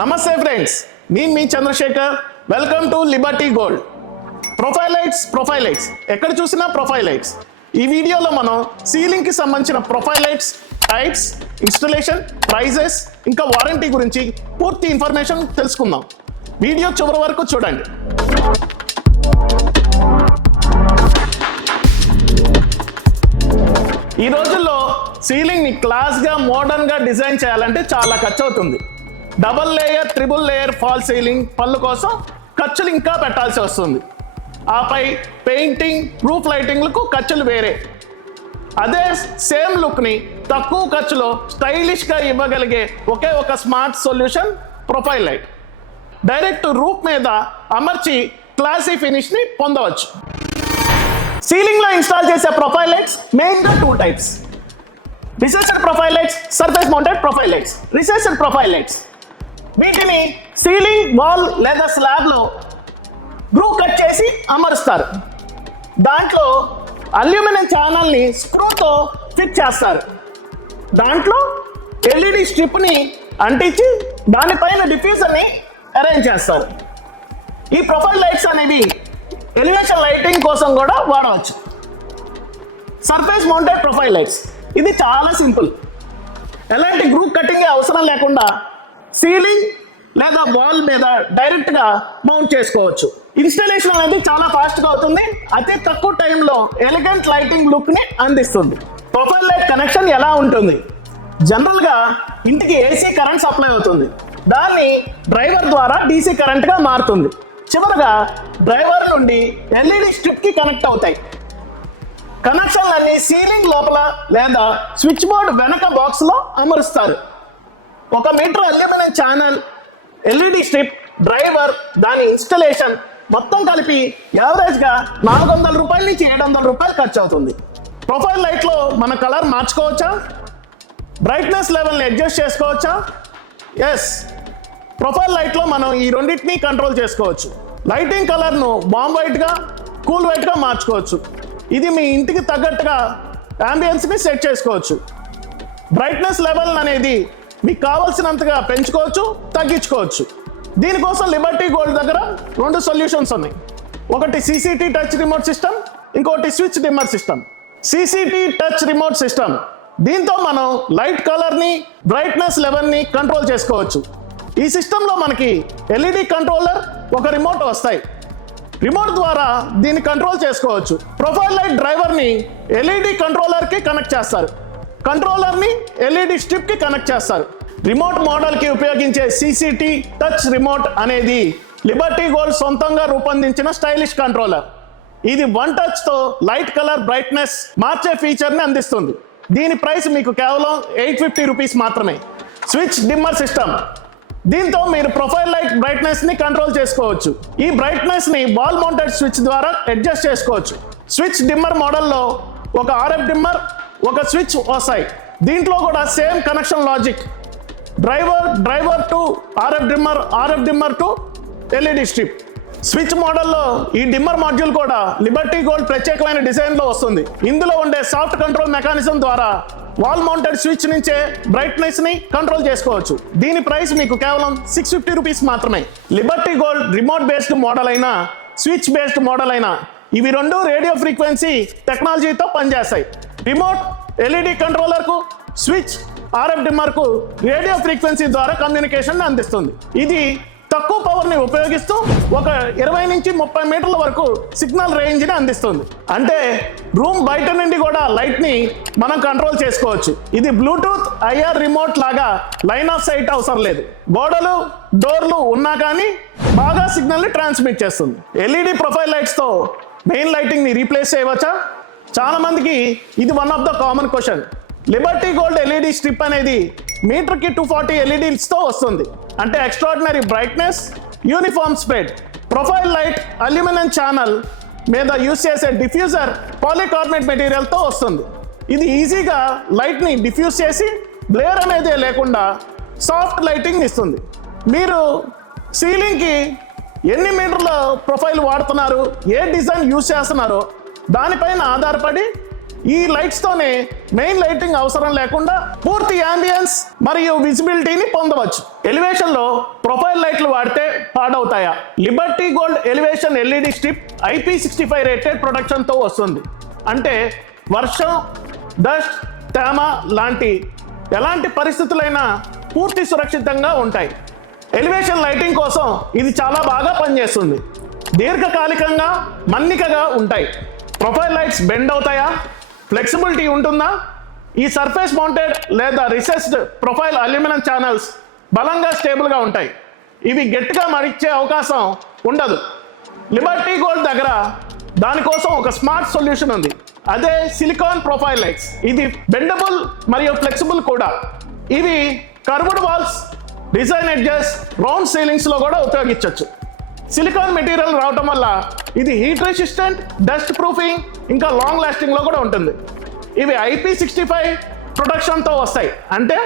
నమస్తే ఫ్రెండ్స్ నేను మీ Chandrashekhar. Welcome to Liberty Gold profile lights profile lights ఎక్కడ చూసినా ప్రొఫైలైట్స్ ఈ వీడియోలో మనం సీలింగ్కి సంబంధించిన profile lights types installation prices ఇంకా వారంటీ గురించి పూర్తి ఇన్ఫర్మేషన్ తెలుసుకుందాం. వీడియో చివరి వరకు చూడండి. ఈ రోజుల్లో సీలింగ్ని క్లాస్గా మోడర్న్గా డిజైన్ చేయాలంటే చాలా ఖర్చు అవుతుంది double layer triple layer false ceiling పళ్ళు కోసం ఖర్చులు ఇంకా పెట్టాల్సి వస్తుంది. ఆపై పెయింటింగ్ రూఫ్ లైటింగ్లకు ఖర్చులు వేరే. అదే సేమ్ లుక్ని తక్కువ ఖర్చులో స్టైలిష్గా ఇవ్వగలిగే ఒకే ఒక smart solution profile light. Direct roof మీద అమర్చి క్లాసీ ఫినిష్ని పొందవచ్చు. సీలింగ్లో ఇన్స్టాల్ చేసే ప్రొఫైల్ లైట్స్ మెయిన్గా two types. Recessed profile lights surface mounted profile lights. Recessed profile lights. వీటిని సీలింగ్ వాల్ లేదా స్లాబ్లో గ్రూ కట్ చేసి అమరుస్తారు. దాంట్లో అల్యూమినియం ఛానల్ని స్క్రూతో ఫిట్ చేస్తారు. దాంట్లో ఎల్ఈడి స్ట్రిప్ని అంటించి దానిపైన డిఫ్యూజర్ని అరేంజ్ చేస్తారు. ఈ ప్రొఫైల్ లైట్స్ అనేవి ఎలివేషన్ లైటింగ్ కోసం కూడా వాడవచ్చు. Surface mounted profile lights. ఇది చాలా సింపుల్. ఎలాంటి గ్రూప్ కటింగ్ అవసరం లేకుండా సీలింగ్ లేదా వాల్ మీద డైరెక్ట్గా మౌంట్ చేసుకోవచ్చు. ఇన్స్టాలేషన్ అనేది చాలా ఫాస్ట్గా అవుతుంది. అతి తక్కువ టైంలో ఎలిగెంట్ లైటింగ్ లుక్ని అందిస్తుంది. ప్రొఫైల్ లైట్ కనెక్షన్ ఎలా ఉంటుంది? జనరల్గా ఇంటికి ఏసీ కరెంట్ సప్లై అవుతుంది. దాన్ని డ్రైవర్ ద్వారా డీసీ కరెంట్గా మారుతుంది. చివరగా డ్రైవర్ నుండి ఎల్ఈడి స్ట్రిప్కి కనెక్ట్ అవుతాయి. కనెక్షన్ అన్ని సీలింగ్ లోపల లేదా స్విచ్ బోర్డ్ వెనక బాక్స్లో అమరుస్తారు. ఒక meter aluminium channel LED strip driver దాని ఇన్స్టలేషన్ మొత్తం కలిపి యావరేజ్గా నాలుగు వందల రూపాయల నుంచి ఏడు వందల రూపాయలు ఖర్చు అవుతుంది ప్రొఫైల్ లైట్లో మన కలర్ మార్చుకోవచ్చా? బ్రైట్నెస్ లెవెల్ని అడ్జస్ట్ చేసుకోవచ్చా? ఎస్ ప్రొఫైల్ లైట్లో మనం ఈ రెండింటిని కంట్రోల్ చేసుకోవచ్చు. లైటింగ్ కలర్ను బాంబ్ వైట్గా కూల్ వైట్గా మార్చుకోవచ్చు. ఇది మీ ఇంటికి తగ్గట్టుగా అంబియన్స్ని సెట్ చేసుకోవచ్చు. బ్రైట్నెస్ లెవెల్ అనేది మీకు కావాల్సినంతగా పెంచుకోవచ్చు తగ్గించుకోవచ్చు. దీనికోసం లిబర్టీ గోల్డ్ దగ్గర రెండు సొల్యూషన్స్ ఉన్నాయి. ఒకటి సీసీటీ టచ్ రిమోట్ సిస్టమ్ ఇంకోటి switch dimmer system CCT touch remote system దీంతో మనం లైట్ కలర్ని బ్రైట్నెస్ లెవెల్ని కంట్రోల్ చేసుకోవచ్చు. ఈ సిస్టంలో మనకి ఎల్ఈడి కంట్రోలర్ ఒక రిమోట్ వస్తాయి. రిమోట్ ద్వారా దీన్ని కంట్రోల్ చేసుకోవచ్చు. ప్రొఫైల్ లైట్ డ్రైవర్ని ఎల్ఈడి కంట్రోలర్కి కనెక్ట్ చేస్తారు. కంట్రోలర్ని ఎల్ఈడి స్ట్రిప్కి కనెక్ట్ చేస్తారు. రిమోట్ మోడల్కి ఉపయోగించే సీసీటీ టచ్ రిమోట్ అనేది లిబర్టీ గోల్డ్ సొంతంగా రూపొందించిన స్టైలిష్ కంట్రోలర్. ఇది వన్ టచ్తో లైట్ కలర్ బ్రైట్నెస్ మార్చే ఫీచర్ని అందిస్తుంది. దీని ప్రైస్ మీకు కేవలం ఎయిట్ ఫిఫ్టీ రూపీస్ మాత్రమే. Switch dimmer system. దీంతో మీరు ప్రొఫైల్ లైట్ బ్రైట్నెస్ని కంట్రోల్ చేసుకోవచ్చు. ఈ బ్రైట్నెస్ని వాల్ మౌంటెడ్ స్విచ్ ద్వారా అడ్జస్ట్ చేసుకోవచ్చు. స్విచ్ డిమ్మర్ మోడల్లో ఒక ఆర్ఎఫ్ డిమ్మర్ ఒక స్విచ్ వస్తాయి. దీంట్లో కూడా same connection logic. Driver driver to RF dimmer RF dimmer to LED strip. Switch మోడల్లో ఈ డిమ్మర్ మాడ్యూల్ కూడా లిబర్టీ గోల్డ్ ప్రత్యేకమైన డిజైన్లో వస్తుంది. ఇందులో ఉండే సాఫ్ట్ కంట్రోల్ మెకానిజం ద్వారా వాల్ మౌంటెడ్ స్విచ్ నుంచే బ్రైట్నెస్ని కంట్రోల్ చేసుకోవచ్చు. దీని ప్రైస్ మీకు కేవలం సిక్స్ ఫిఫ్టీ రూపీస్ మాత్రమే. Liberty Gold remote based model అయినా స్విచ్ బేస్డ్ మోడల్ అయినా ఇవి రెండు రేడియో ఫ్రీక్వెన్సీ టెక్నాలజీతో పనిచేస్తాయి. రిమోట్ ఎల్ఈడి కంట్రోలర్కు స్విచ్ ఆర్ఎఫ్ డిమ్మర్కు రేడియో ఫ్రీక్వెన్సీ ద్వారా కమ్యూనికేషన్ అందిస్తుంది. ఇది తక్కువ పవర్ని ఉపయోగిస్తూ ఒక ఇరవై నుంచి ముప్పై మీటర్ల వరకు సిగ్నల్ రేంజ్ని అందిస్తుంది. అంటే రూమ్ బయట నుండి కూడా లైట్ని మనం కంట్రోల్ చేసుకోవచ్చు. ఇది బ్లూటూత్ ఐఆర్ రిమోట్ లాగా లైన్ ఆఫ్ సైట్ అవసరం లేదు. గోడలు డోర్లు ఉన్నా కానీ బాగా సిగ్నల్ని ట్రాన్స్మిట్ చేస్తుంది. ఎల్ఈడి ప్రొఫైల్ లైట్స్తో మెయిన్ లైటింగ్ని రీప్లేస్ చేయవచ్చా? చాలా మందికి ఇది one of the common question Liberty Gold LED strip అనేది మీటర్కి టూ ఫార్టీ ఎల్ఈడీస్తో వస్తుంది. అంటే extraordinary brightness uniform spread profile light aluminium channel మీద యూస్ చేసే డిఫ్యూజర్ పాలికార్బనేట్ మెటీరియల్తో వస్తుంది. ఇది ఈజీగా లైట్ని డిఫ్యూజ్ చేసి బ్లేర్ అనేది లేకుండా సాఫ్ట్ లైటింగ్ ఇస్తుంది. మీరు సీలింగ్కి ఎన్ని మీటర్ల ప్రొఫైల్ వాడుతున్నారు ఏ డిజైన్ యూస్ చేస్తున్నారో దానిపైన ఆధారపడి ఈ లైట్స్ తోనే మెయిన్ లైటింగ్ అవసరం లేకుండా పూర్తి యాంబియన్స్ మరియు విజిబిలిటీని పొందవచ్చు. ఎలివేషన్లో ప్రొఫైల్ లైట్లు వాడితే పాడవుతాయా? Liberty Gold elevation LED strip IP sixty five rated ప్రొడక్షన్తో వస్తుంది. అంటే వర్షం డస్ట్ తేమ లాంటి ఎలాంటి పరిస్థితులైనా పూర్తి సురక్షితంగా ఉంటాయి. ఎలివేషన్ లైటింగ్ కోసం ఇది చాలా బాగా పనిచేస్తుంది. దీర్ఘకాలికంగా మన్నికగా ఉంటాయి. ప్రొఫైల్ లైట్స్ బెండ్ అవుతాయా? ఫ్లెక్సిబిలిటీ ఉంటుందా? ఈ సర్ఫేస్ మౌంటెడ్ లేదా రిసెస్డ్ ప్రొఫైల్ అల్యూమినియం ఛానల్స్ బలంగా స్టేబుల్గా ఉంటాయి. ఇవి గట్టిగా మరిచే అవకాశం ఉండదు. లిబర్టీ గోల్డ్ దగ్గర దానికోసం ఒక స్మార్ట్ సొల్యూషన్ ఉంది. అదే సిలికాన్ ప్రొఫైల్ లైట్స్. ఇది బెండబుల్ మరియు ఫ్లెక్సిబుల్ కూడా. ఇవి curved walls design edges round సీలింగ్స్లో కూడా ఉపయోగించవచ్చు. సిలికాన్ మెటీరియల్ రావటం వల్ల ఇది హీట్ రెసిస్టెంట్ డస్ట్ ప్రూఫింగ్ ఇంకా లాంగ్ లాస్టింగ్లో కూడా ఉంటుంది. ఇవి ఐపీ సిక్స్టీ ఫైవ్ ప్రొటెక్షన్తో వస్తాయి. అంటే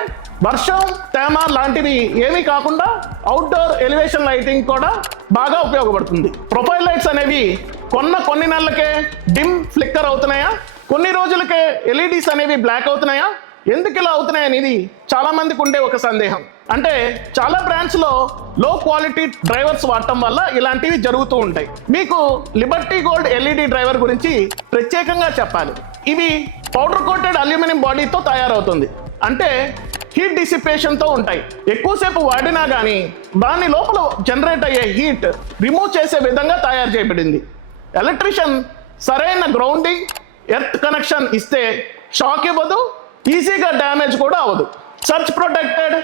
వర్షం తేమ లాంటివి ఏమీ కాకుండా అవుట్డోర్ ఎలివేషన్ లైటింగ్ కూడా బాగా ఉపయోగపడుతుంది. ప్రొఫైల్ లైట్స్ అనేవి కొన్న కొన్ని నెలలకే డిమ్ ఫ్లిక్కర్ అవుతున్నాయా? కొన్ని రోజులకే ఎల్ఈడీస్ అనేవి బ్లాక్ అవుతున్నాయా? ఎందుకు ఇలా అవుతున్నాయి అనేది చాలా మందికి ఉండే ఒక సందేహం. అంటే చాలా బ్రాండ్స్లో లో లో క్వాలిటీ డ్రైవర్స్ వాడటం వల్ల ఇలాంటివి జరుగుతూ ఉంటాయి. మీకు లిబర్టీ గోల్డ్ ఎల్ఈడి డ్రైవర్ గురించి ప్రత్యేకంగా చెప్పాలి. ఇవి పౌడర్ కోటెడ్ అల్యూమినియం బాడీతో తయారవుతుంది. అంటే హీట్ డిసిపేషన్తో ఉంటాయి. ఎక్కువసేపు వాడినా కానీ దాని లోపల జనరేట్ అయ్యే హీట్ రిమూవ్ చేసే విధంగా తయారు చేయబడింది. ఎలక్ట్రీషియన్ సరైన గ్రౌండింగ్ ఎర్త్ కనెక్షన్ ఇస్తే షాక్ ఇవ్వదు ఈజీగా డ్యామేజ్ కూడా అవ్వదు. Surge protected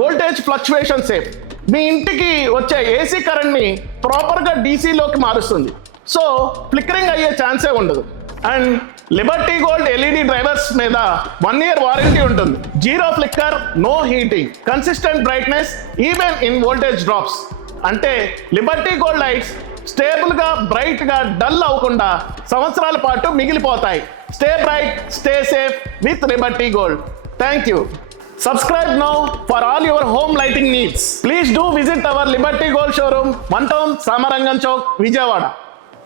voltage fluctuation safe మీ ఇంటికి వచ్చే ఏసీ కరెంట్ని ప్రాపర్గా డీసీలోకి మారుస్తుంది. సో ఫ్లిక్కరింగ్ అయ్యే ఛాన్సే ఉండదు. And Liberty Gold LED drivers మీద వన్ ఇయర్ వారంటీ ఉంటుంది. Zero flicker no heating consistent brightness even in voltage drops అంటే లిబర్టీ గోల్డ్ లైట్స్ స్టేబుల్గా బ్రైట్గా డల్ అవ్వకుండా సంవత్సరాల పాటు మిగిలిపోతాయి. Stay bright stay safe with Liberty Gold. Thank you subscribe now for all your home lighting needs please do visit our Liberty Gold showroom one town Samarangam chowk Vijayawada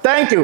thank you